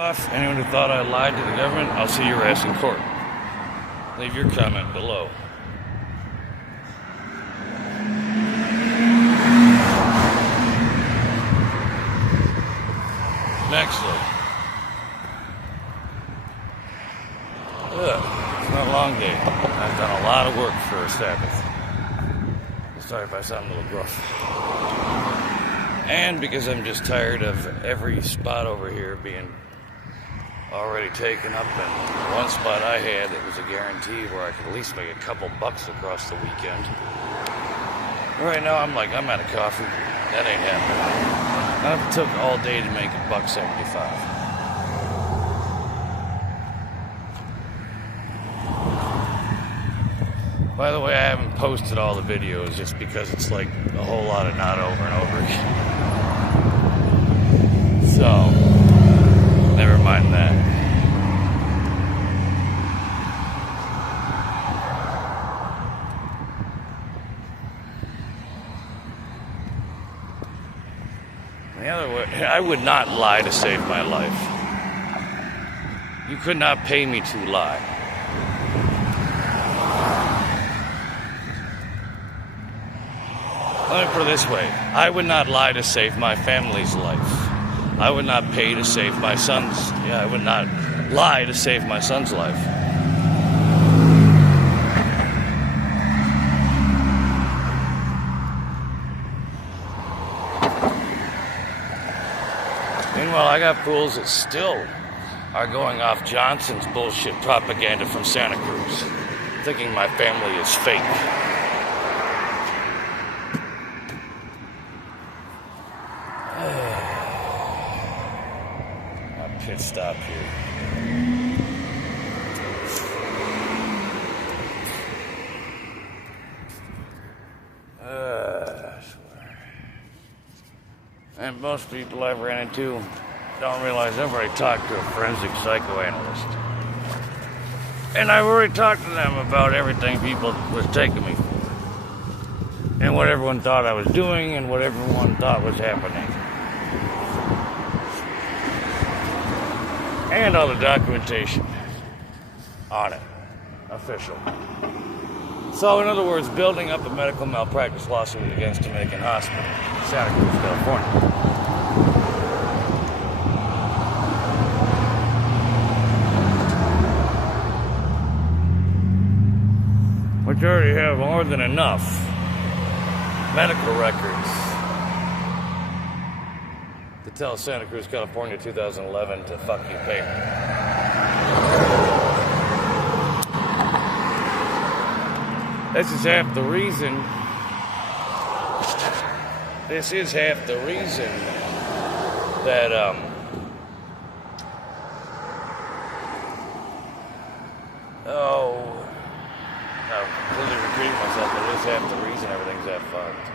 Anyone who thought I lied to the government, I'll see your ass in court. Leave your comment below. Next look. It's not a long day. I've done a lot of work for a Sabbath. Sorry if I sound a little gruff. And because I'm just tired of every spot over here being already taken up, and one spot I had, it was a guarantee where I could at least make a couple bucks across the weekend. Right now I'm out of coffee. That ain't happening. It took all day to make $1.75. By the way, I haven't posted all the videos just because it's like a whole lot of not over and over again. So, never mind that. The other way, I would not lie to save my life. You could not pay me to lie. Let me put it this way. I would not lie to save my family's life. I would not pay to save my son's. I would not lie to save my son's life. Meanwhile, I got fools that still are going off Johnson's bullshit propaganda from Santa Cruz, thinking my family is fake. Pit stop here. And most people I've ran into don't realize I've already talked to a forensic psychoanalyst. And I've already talked to them about everything people was taking me for. And what everyone thought I was doing and what everyone thought was happening. And all the documentation on it. Official. So, in other words, building up a medical malpractice lawsuit against Dominican Hospital, Santa Cruz, California. Which already have more than enough medical records to tell Santa Cruz, California, 2011 to fuck you, pay me. This is half the reason. This is half the reason that, I'm completely repeating myself, but it is half the reason everything's that fucked.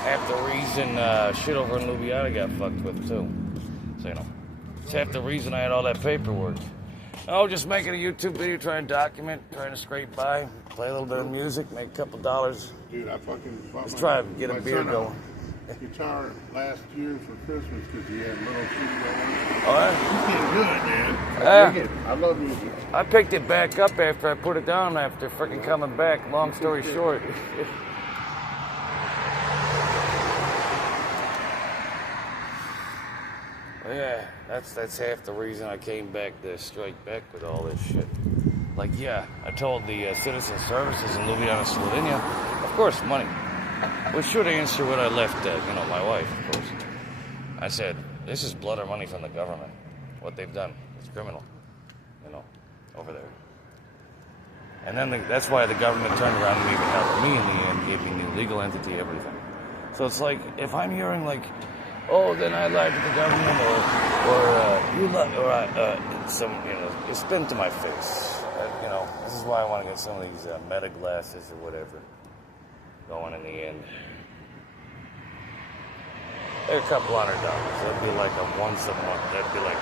Half the reason shit over in Ljubljana got fucked with, too. So, it's half the reason I had all that paperwork. Just making a YouTube video, trying to document, trying to scrape by, play a little bit of music, make a couple dollars. Dude, I fucking bought just try to get a beer going. Guitar last year for Christmas because he had little shit going. All right. You did good, man. I love music. I picked it back up after I put it down after freaking coming back. Long story short. Yeah, that's half the reason I came back to strike back with all this shit. I told the citizen services in Ljubljana, Slovenia, of course, money. We should answer what I left, my wife, of course. I said, this is blood or money from the government. What they've done is criminal, over there. And then that's why the government turned around and even helped me in the end, gave me new legal entity, everything. So it's like, if I'm hearing then I lied to the government, it's been to my face. This is why I want to get some of these meta glasses or whatever going in the end. They're a couple $100. That'd be like a once a month. That'd be like,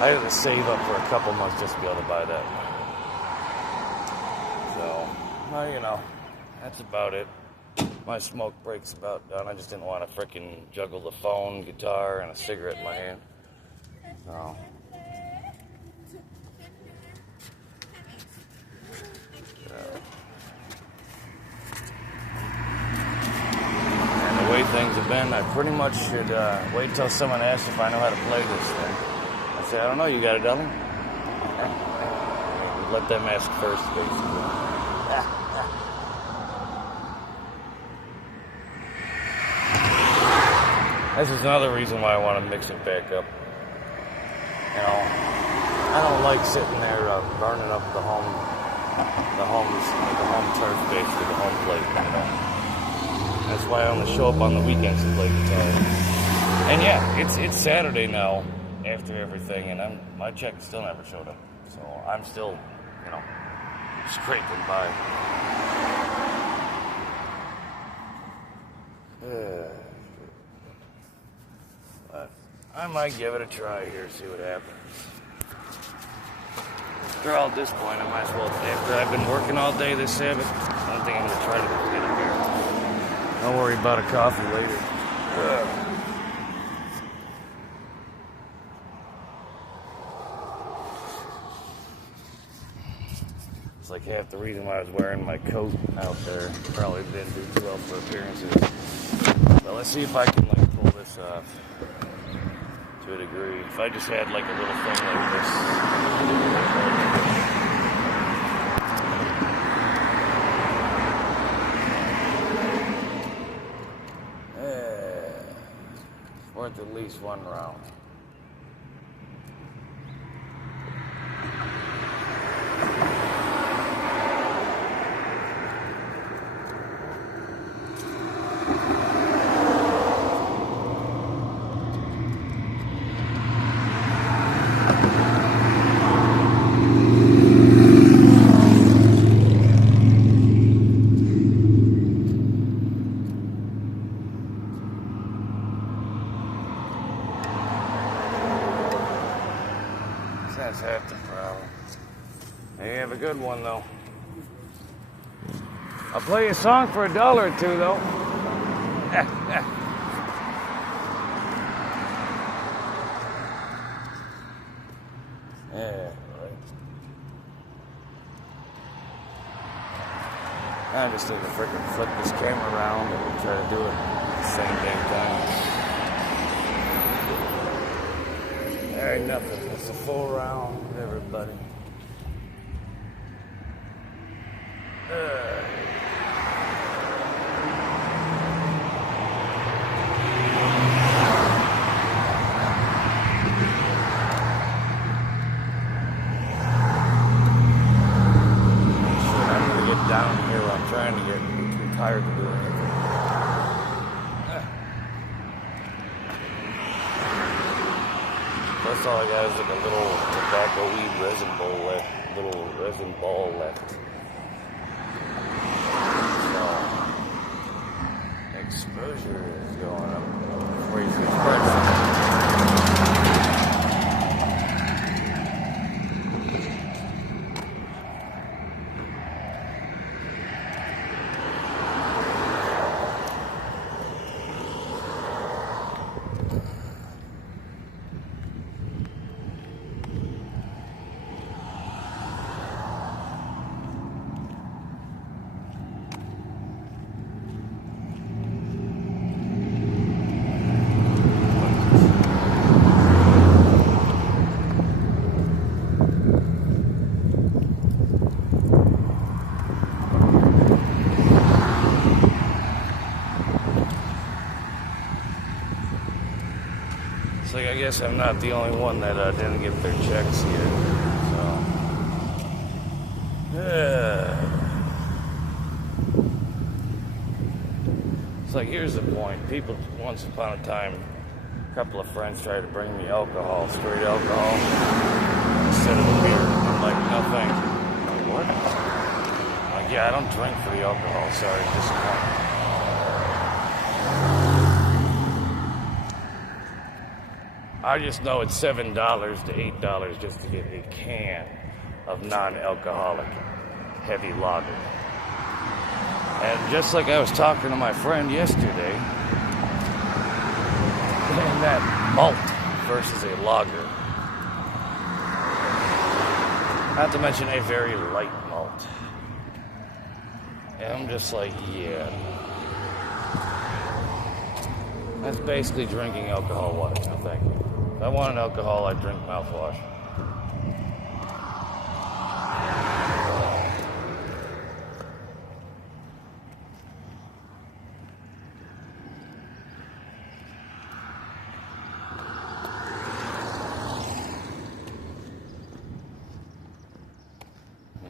I had to save up for a couple months just to be able to buy that. So, that's about it. My smoke break's about done. I just didn't want to frickin' juggle the phone, guitar, and a cigarette in my hand. So. And the way things have been, I pretty much should wait till someone asks if I know how to play this thing. I say, I don't know, you got it, darling? Let them ask first, basically. This is another reason why I want to mix it back up. You know, I don't like sitting there burning up the home turf, basically the home plate. You know, that's why I only show up on the weekends to play guitar. And yeah, it's Saturday now after everything, and my check still never showed up. So I'm still, you know, scraping by. But I might give it a try here, see what happens. After all, at this point, I might as well, after I've been working all day this Sabbath, I don't think I'm going to try to get a beer. Don't worry about a coffee later. It's like half the reason why I was wearing my coat out there. Probably didn't do too well for appearances. But let's see if I can like pull this off to a degree. If I just had like a little thing like this. 4th at least one round. That's half the problem. Hey, have a good one, though. I'll play you a song for $1 or $2, though. Yeah, right. I just need to freaking flip this camera around and try to do it at the same damn time. There ain't nothing. It's a full round, everybody. I'm gonna get down here. I'm trying to get too tired to do anything. That's all I got is like a little tobacco weed resin ball left. So, exposure is going up. Where you see It's like, I guess I'm not the only one that didn't get their checks yet. So, it's like, here's the point. People, once upon a time, a couple of friends tried to bring me alcohol, straight alcohol, instead of the beer. I'm like, no thanks. I'm like, what? I'm like, yeah, I don't drink for the alcohol. Sorry, disappointed. I just know it's $7 to $8 just to get a can of non-alcoholic heavy lager. And just like I was talking to my friend yesterday, and that malt versus a lager. Not to mention a very light malt. And I'm just like, yeah. That's basically drinking alcohol water. No, thank you. If I want an alcohol, I drink mouthwash.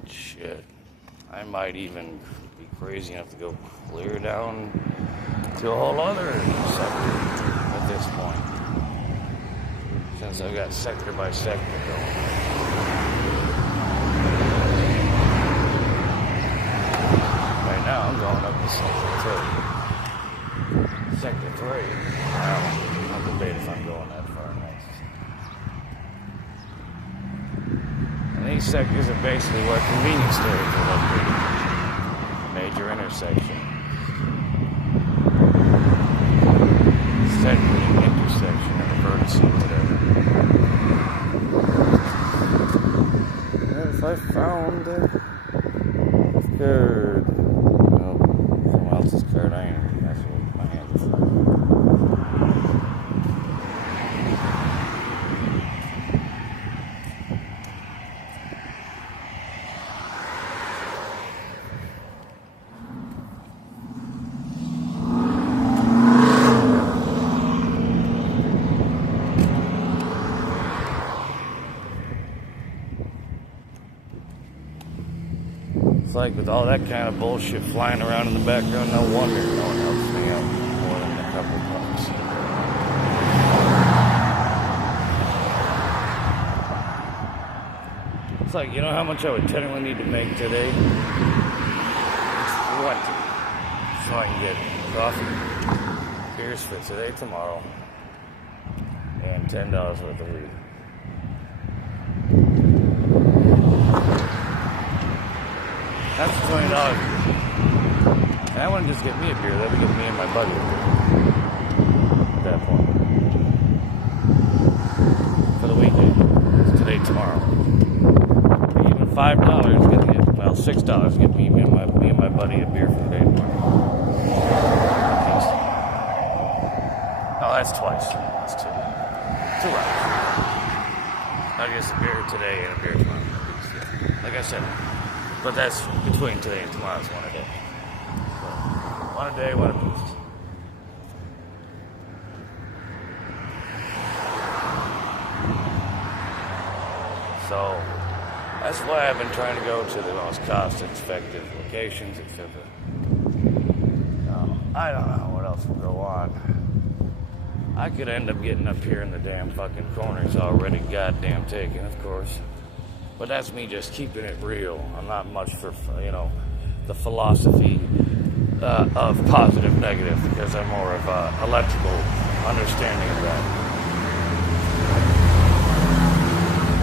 Shit. I might even be crazy enough to go clear down to a whole other sector at this point. Since I've got sector by sector going. Right now I'm going up to sector 2. Sector 3. I'll debate if I'm going that far next. And these sectors are basically where convenience stores are located. Major intersection. It's technically an intersection and a vertex or whatever. If I found a card. Nope. Someone else's card. I ain't messing with my hands. It's like with all that kind of bullshit flying around in the background, no wonder no one helps me out more than a couple bucks. It's like, you know how much I would technically need to make today? It's 20. So I can get coffee, beers for today, tomorrow, and $10 worth of weed. That's $20. And that wouldn't just get me a beer, that would get me and my buddy a beer. At that point. For the weekend. It's today, tomorrow. Even $5 get me, well, $6 get me and my buddy a beer for the day tomorrow. Oh, that's twice. That's 2. 2 rounds. I guess a beer today and a beer tomorrow. Like I said. But that's between today and tomorrow's one a day. So, one a day, one a piece. So, that's why I've been trying to go to the most cost-effective locations, etc. I don't know what else will go on. I could end up getting up here in the damn fucking corners already goddamn taken, of course. But that's me just keeping it real. I'm not much for, the philosophy of positive, negative, because I'm more of a electrical understanding of that.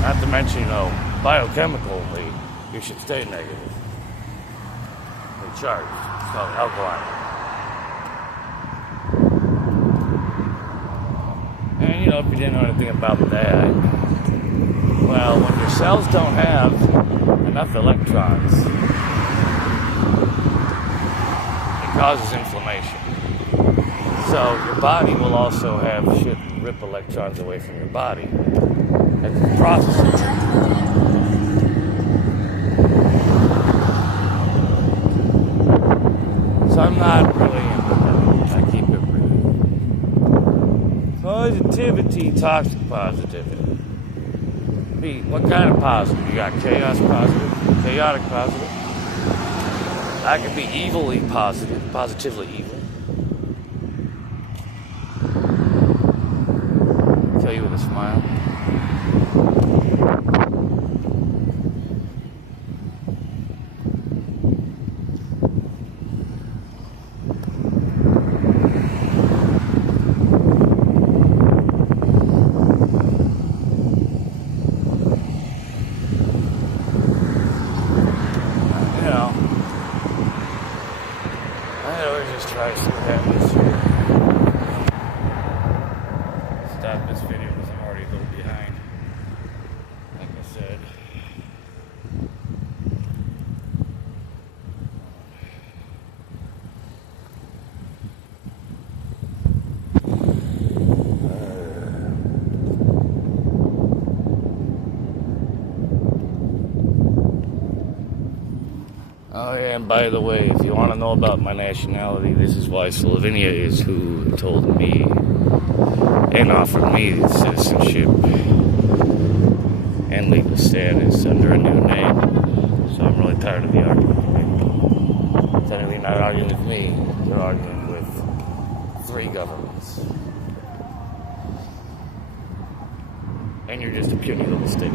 Not to mention, biochemically, you should stay negative. They charge. It's called alkaline. And, if you didn't know anything about that, well, when your cells don't have enough electrons, it causes inflammation. So your body will also have shit rip electrons away from your body as it's processing it. So I'm not really into that. I keep it real. Positivity, toxic positivity. What kind of positive? You got chaos positive, chaotic positive. I could be evilly positive, positively evil. Kill you with a smile. Try to see what happens here. Stop this video because I'm already Oh yeah, and by the way, if you want to know about my nationality, this is why Slovenia is who told me and offered me citizenship and legal status under a new name. So I'm really tired of the argument. Technically not arguing with me, they're arguing with 3 governments. And you're just a puny little state.